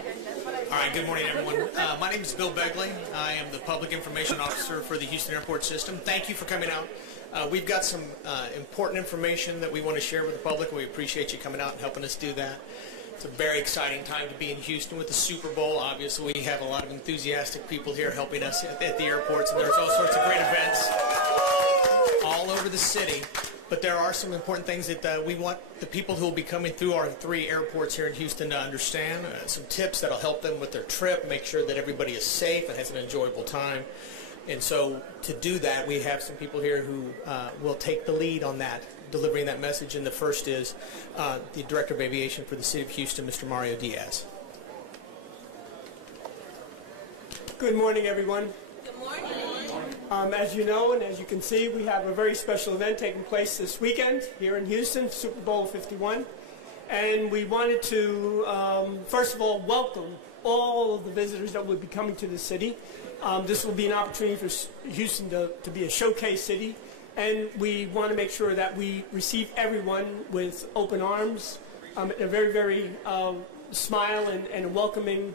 All right, good morning, everyone. My name is Bill Begley. I am the Public Information Officer for the Houston Airport System. Thank you for coming out. We've got some important information that we want to share with the public, and we appreciate you coming out and helping us do that. It's a very exciting time to be in Houston with the Super Bowl. Obviously, we have a lot of enthusiastic people here helping us at the airports, and there's all sorts of great events all over the city. But there are some important things that we want the people who will be coming through our 3 airports here in Houston to understand. Some tips that will help them with their trip, make sure that everybody is safe and has an enjoyable time. And so to do that, we have some people here who will take the lead on that, delivering that message. And the first is the Director of Aviation for the City of Houston, Mr. Mario Diaz. Good morning, everyone. Good morning. As you know and as you can see, we have a very special event taking place this weekend here in Houston, Super Bowl 51. And we wanted to, first of all, welcome all of the visitors that will be coming to the city. This will be an opportunity for Houston to be a showcase city. And we want to make sure that we receive everyone with open arms, a very, very smile and welcoming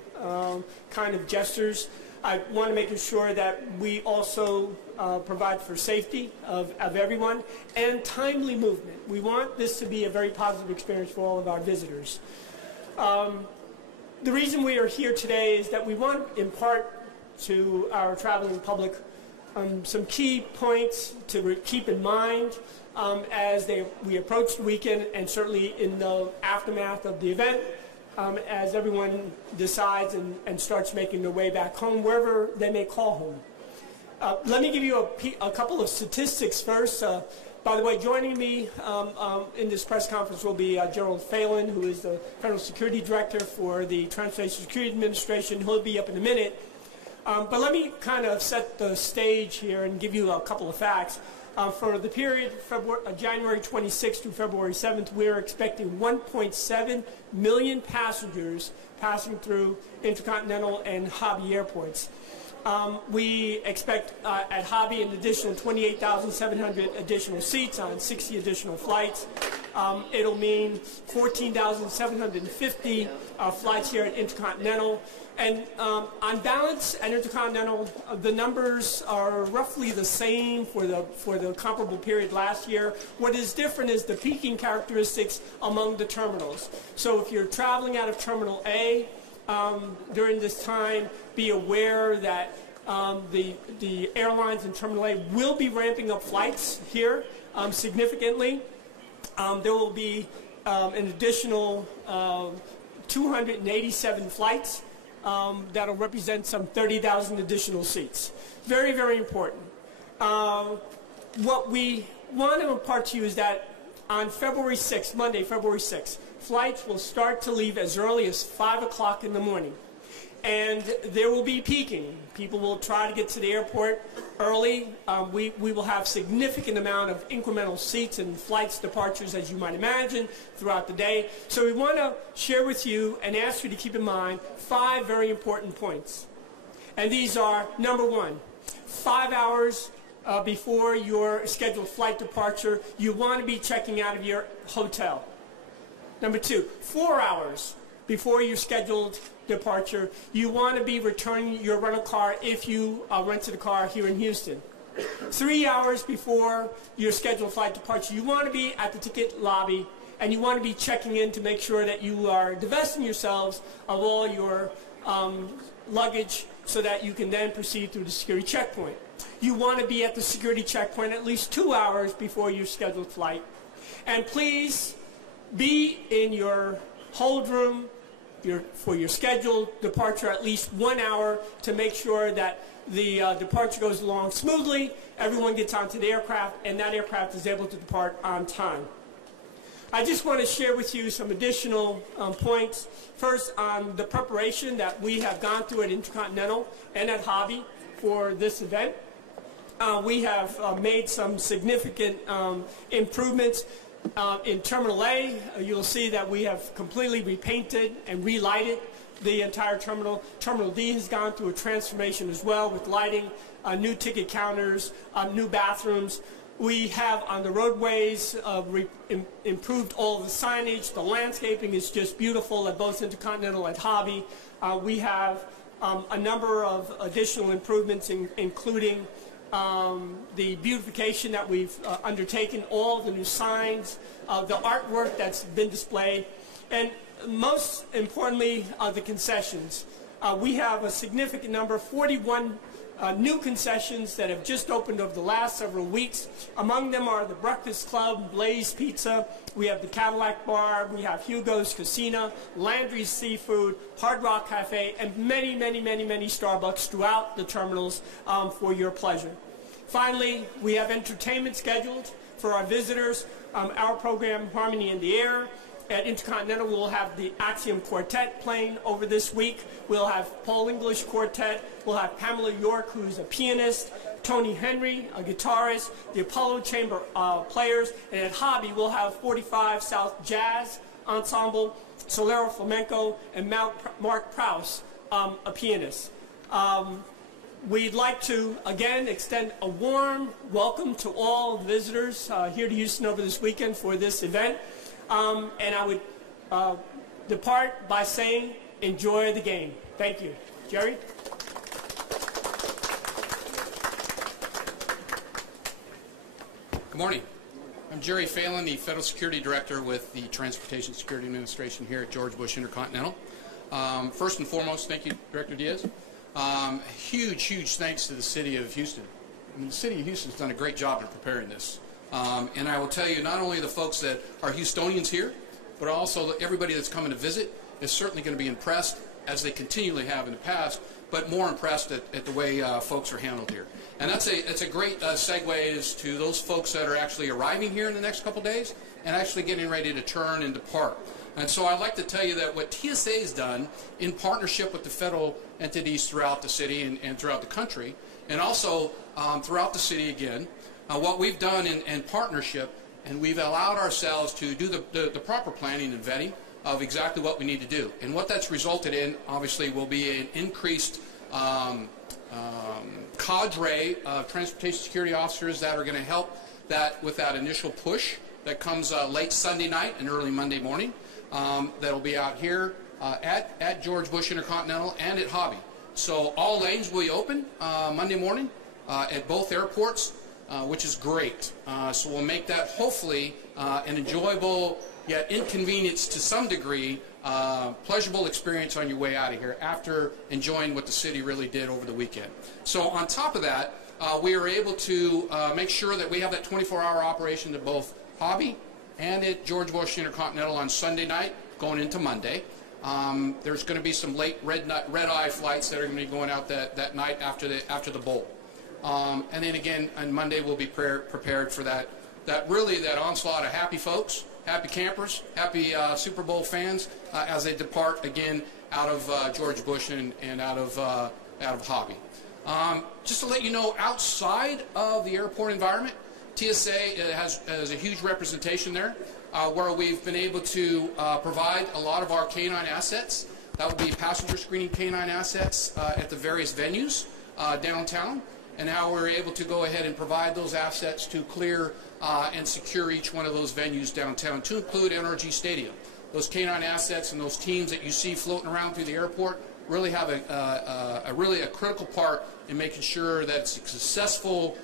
kind of gestures. I want to make sure that we also provide for safety of everyone and timely movement. We want this to be a very positive experience for all of our visitors. The reason we are here today is that we want to impart to our traveling public some key points to keep in mind as we approach the weekend and certainly in the aftermath of the event. As everyone decides and starts making their way back home, wherever they may call home. Let me give you a couple of statistics first. By the way, joining me in this press conference will be Gerald Phelan, who is the Federal Security Director for the Transportation Security Administration. He'll be up in a minute. But let me kind of set the stage here and give you a couple of facts. For the period January 26th through February 7th, we're expecting 1.7 million passengers passing through Intercontinental and Hobby airports. We expect at Hobby an additional 28,700 additional seats on 60 additional flights. It'll mean 14,750 flights here at Intercontinental. And on balance, at Intercontinental, the numbers are roughly the same for the comparable period last year. What is different is the peaking characteristics among the terminals. So if you're traveling out of Terminal A during this time, be aware that the airlines in Terminal A will be ramping up flights here significantly. There will be an additional 287 flights. That'll represent some 30,000 additional seats. Very, very important. What we want to impart to you is that on February 6th, Monday, February 6th, flights will start to leave as early as 5 o'clock in the morning. And there will be peaking. People will try to get to the airport early. We will have significant amount of incremental seats and flights departures, as you might imagine, throughout the day. So we want to share with you and ask you to keep in mind 5 very important points. And these are, number 1, 5 hours before your scheduled flight departure, you want to be checking out of your hotel. Number 2, 4 hours before your scheduled departure, you want to be returning your rental car if you rented a car here in Houston. 3 hours before your scheduled flight departure, you want to be at the ticket lobby and you want to be checking in to make sure that you are divesting yourselves of all your luggage so that you can then proceed through the security checkpoint. You want to be at the security checkpoint at least 2 hours before your scheduled flight. And please be in your hold room for your scheduled departure at least 1 hour to make sure that the departure goes along smoothly, everyone gets onto the aircraft, and that aircraft is able to depart on time. I just want to share with you some additional points. First, on the preparation that we have gone through at Intercontinental and at Hobby for this event. We have made some significant improvements. In Terminal A, you'll see that we have completely repainted and relighted the entire terminal. Terminal D has gone through a transformation as well with lighting, new ticket counters, new bathrooms. We have on the roadways improved all the signage. The landscaping is just beautiful at both Intercontinental and Hobby. We have a number of additional improvements, including the beautification that we've undertaken, all the new signs, the artwork that's been displayed, and most importantly, the concessions. We have a significant number, 41 new concessions that have just opened over the last several weeks. Among them are the Breakfast Club, Blaze Pizza, we have the Cadillac Bar, we have Hugo's Casino, Landry's Seafood, Hard Rock Cafe, and many, many, many, many Starbucks throughout the terminals for your pleasure. Finally, we have entertainment scheduled for our visitors. Our program, Harmony in the Air. At Intercontinental, we'll have the Axiom Quartet playing over this week. We'll have Paul English Quartet. We'll have Pamela York, who's a pianist, Tony Henry, a guitarist, the Apollo Chamber players, and at Hobby, we'll have 45 South Jazz Ensemble, Solero Flamenco, and Mark Prowse, a pianist. We'd like to, again, extend a warm welcome to all visitors here to Houston over this weekend for this event. And I would depart by saying, enjoy the game. Thank you. Jerry? Good morning. I'm Jerry Phelan, the Federal Security Director with the Transportation Security Administration here at George Bush Intercontinental. First and foremost, thank you, Director Diaz. Huge thanks to the City of Houston. I mean, the City of Houston has done a great job in preparing this. And I will tell you, not only the folks that are Houstonians here, but also everybody that's coming to visit is certainly going to be impressed, as they continually have in the past, but more impressed at the way folks are handled here. And that's a great segue to those folks that are actually arriving here in the next couple days and actually getting ready to turn and depart. And so I'd like to tell you that what TSA has done in partnership with the federal entities throughout the city and throughout the country, and also throughout the city again, what we've done in partnership, and we've allowed ourselves to do the proper planning and vetting of exactly what we need to do. And what that's resulted in, obviously, will be an increased cadre of transportation security officers that are going to help with that initial push that comes late Sunday night and early Monday morning. That'll be out here at George Bush Intercontinental and at Hobby. So all lanes will be open Monday morning at both airports. Which is great. So we'll make that hopefully an enjoyable yet inconvenience to some degree pleasurable experience on your way out of here after enjoying what the city really did over the weekend. So on top of that, we are able to make sure that we have that 24-hour operation at both Hobby and at George Bush Intercontinental on Sunday night going into Monday. There's going to be some late red-eye flights that are going to be going out that night after the bowl. And then again, on Monday, we'll be prepared for that onslaught of happy folks, happy campers, happy Super Bowl fans as they depart again out of George Bush and out of Hobby. Just to let you know, outside of the airport environment, TSA has a huge representation there, where we've been able to provide a lot of our canine assets. That would be passenger screening canine assets at the various venues downtown. And now we're able to go ahead and provide those assets to clear and secure each one of those venues downtown, to include NRG Stadium. Those canine assets and those teams that you see floating around through the airport really have a critical part in making sure that it's a successful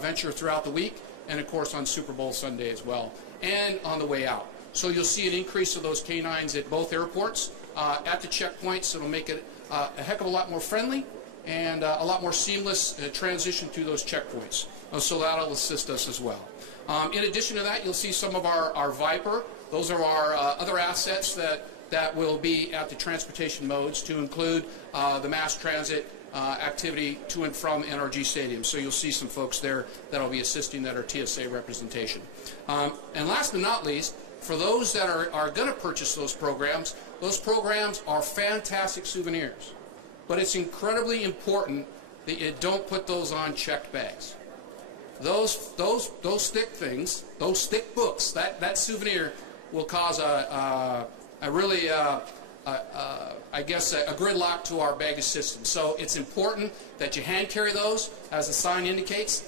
venture throughout the week, and of course on Super Bowl Sunday as well, and on the way out. So you'll see an increase of those canines at both airports at the checkpoints. It'll make it a heck of a lot more friendly and a lot more seamless transition through those checkpoints. So that'll assist us as well. In addition to that, you'll see some of our Viper. Those are our other assets that will be at the transportation modes, to include the mass transit activity to and from NRG Stadium. So you'll see some folks there that will be assisting that are TSA representation. And last but not least, for those that are going to purchase those programs are fantastic souvenirs. But it's incredibly important that you don't put those on checked bags. Those stick things, those stick books, that souvenir will cause a gridlock to our baggage system. So it's important that you hand carry those, as the sign indicates,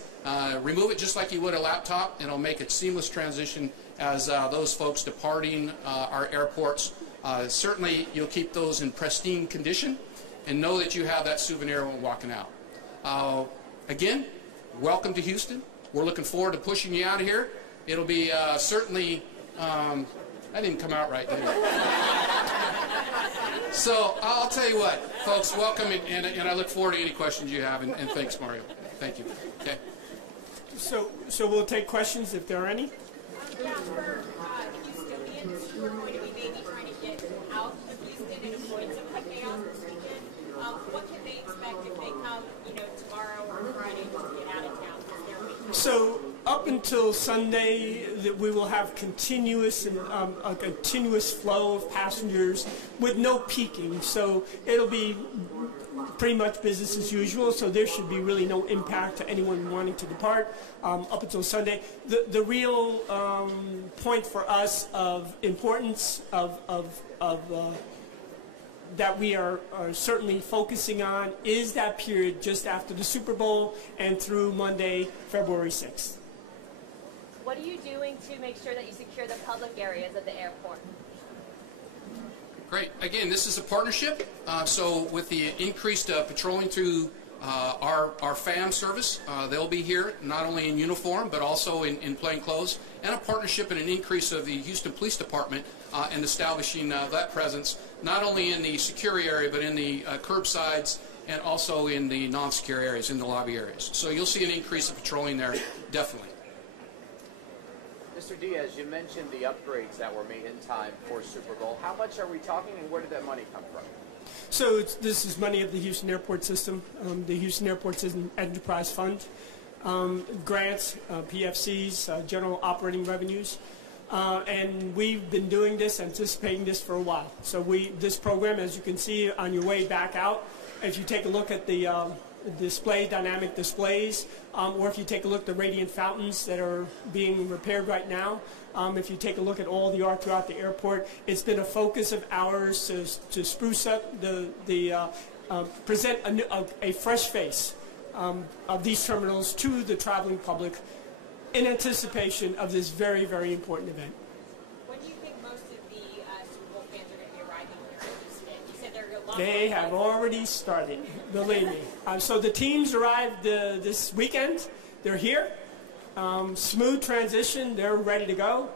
Remove it just like you would a laptop, and it'll make a seamless transition as those folks departing our airports. Certainly, you'll keep those in pristine condition, and know that you have that souvenir when walking out. Again, welcome to Houston. We're looking forward to pushing you out of here. It'll be certainly, that didn't come out right, did it? So I'll tell you what, folks, welcome, and I look forward to any questions you have, and thanks, Mario. Thank you. Okay. So we'll take questions if there are any. Yeah, for Houstonians who are going to be maybe trying to get out of Houston and avoid some of the chaos this weekend, what can they expect if they come, tomorrow or Friday to get out of town? So up until Sunday, we will have a continuous flow of passengers with no peaking. So it'll be pretty much business as usual. So there should be really no impact to anyone wanting to depart up until Sunday. The real point for us of importance that we are certainly focusing on is that period just after the Super Bowl and through Monday, February 6th. What are you doing to make sure that you secure the public areas of the airport? Great. Again, this is a partnership. So with the increased patrolling through our FAM service, they'll be here not only in uniform but also in plain clothes, and a partnership and an increase of the Houston Police Department and establishing that presence not only in the secure area but in the curbsides and also in the non-secure areas, in the lobby areas. So you'll see an increase of patrolling there, definitely. Mr. Diaz, you mentioned the upgrades that were made in time for Super Bowl. How much are we talking, and where did that money come from? So this is money of the Houston Airport System, the Houston Airport System Enterprise Fund, grants, PFCs, general operating revenues. And we've been doing this, anticipating this for a while. So this program, as you can see on your way back out, if you take a look at the dynamic displays, or if you take a look at the radiant fountains that are being repaired right now, if you take a look at all the art throughout the airport, it's been a focus of ours to spruce up present a fresh face of these terminals to the traveling public in anticipation of this very, very important event. When do you think most of the Super Bowl fans are going to be arriving here in Houston? You said there are a lot. They have already started, believe me. So the teams arrived this weekend. They're here. Smooth transition. They're ready to go.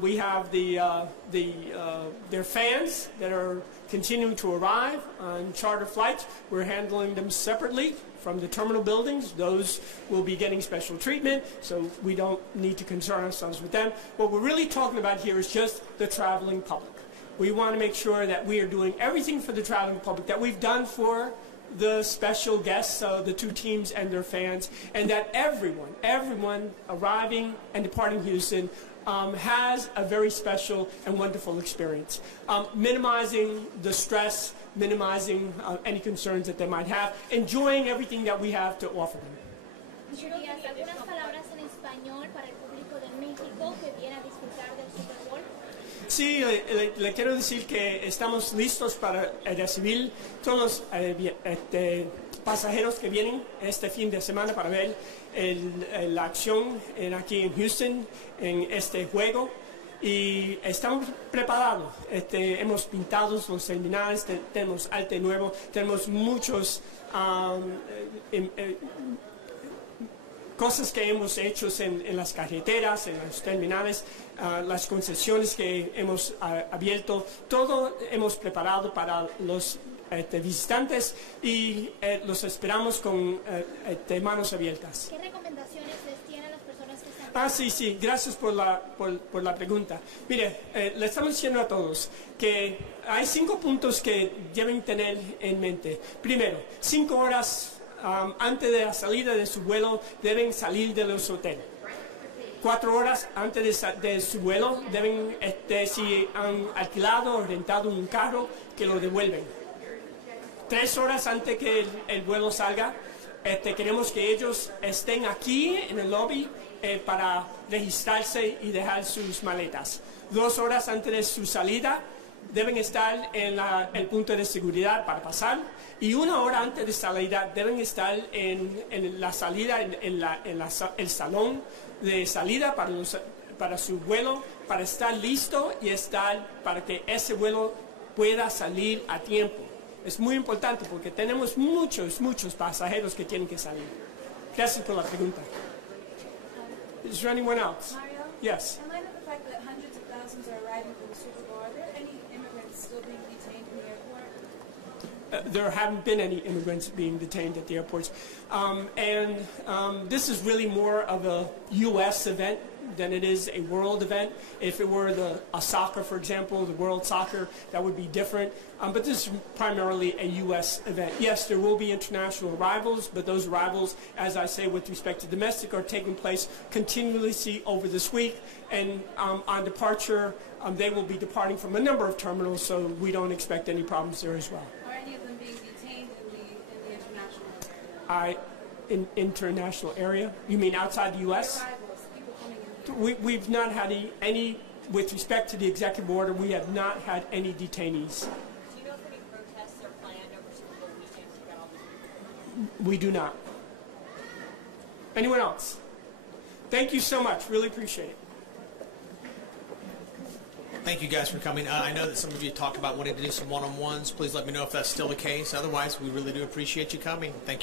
We have their fans that are continuing to arrive on charter flights. We're handling them separately from the terminal buildings. Those will be getting special treatment, so we don't need to concern ourselves with them. What we're really talking about here is just the traveling public. We want to make sure that we are doing everything for the traveling public that we've done for the special guests, the two teams and their fans, and that everyone arriving and departing Houston has a very special and wonderful experience. Minimizing the stress, minimizing any concerns that they might have, enjoying everything that we have to offer them. Mr. Díaz, algunas palabras en español para el público de México que viene a disfrutar del Super Bowl. Sí, le quiero decir que estamos listos para recibir todos los pasajeros que vienen este fin de semana para ver la acción aquí en Houston en este juego. Y estamos preparados. Hemos pintado los terminales, tenemos arte nuevo, tenemos muchos cosas que hemos hecho en las carreteras, en los terminales, las concesiones que hemos abierto, todo hemos preparado para los visitantes y los esperamos con manos abiertas. ¿Qué recomendaciones les tienen las personas que están? Sí, gracias por la pregunta. Mire, le estamos diciendo a todos que hay 5 puntos que deben tener en mente. Primero, 5 horas antes de la salida de su vuelo deben salir de los hoteles. 4 horas antes de su vuelo deben, si han alquilado o rentado un carro, que lo devuelven. 3 horas antes que el vuelo salga, queremos que ellos estén aquí en el lobby para registrarse y dejar sus maletas. 2 horas antes de su salida deben estar en el punto de seguridad para pasar y 1 hora antes de salida deben estar en la salida, el salón de salida para su vuelo, para estar listo y estar para que ese vuelo pueda salir a tiempo. Es muy importante porque tenemos muchos pasajeros que tienen que salir. Gracias por la pregunta. Is there anyone else? Mario? Yes. In light of the fact that hundreds of thousands are arriving for the Super Bowl, are there any immigrants still being detained in the airport? There haven't been any immigrants being detained at the airports. This is really more of a U.S. event than it is a world event. If it were a soccer, for example, the World Soccer, that would be different. But this is primarily a U.S. event. Yes, there will be international arrivals, but those arrivals, as I say, with respect to domestic, are taking place continuously over this week. And on departure, they will be departing from a number of terminals, so we don't expect any problems there as well. Are any of them being detained in the international area? International area? You mean outside the U.S.? Arrivals, people coming in. We've not had any, with respect to the executive order, we have not had any detainees. Do you know if any protests are planned over Super Bowl weekend to get all these people? We do not. Anyone else? Thank you so much. Really appreciate it. Thank you guys for coming. I know that some of you talked about wanting to do some one-on-ones. Please let me know if that's still the case. Otherwise, we really do appreciate you coming. Thank you.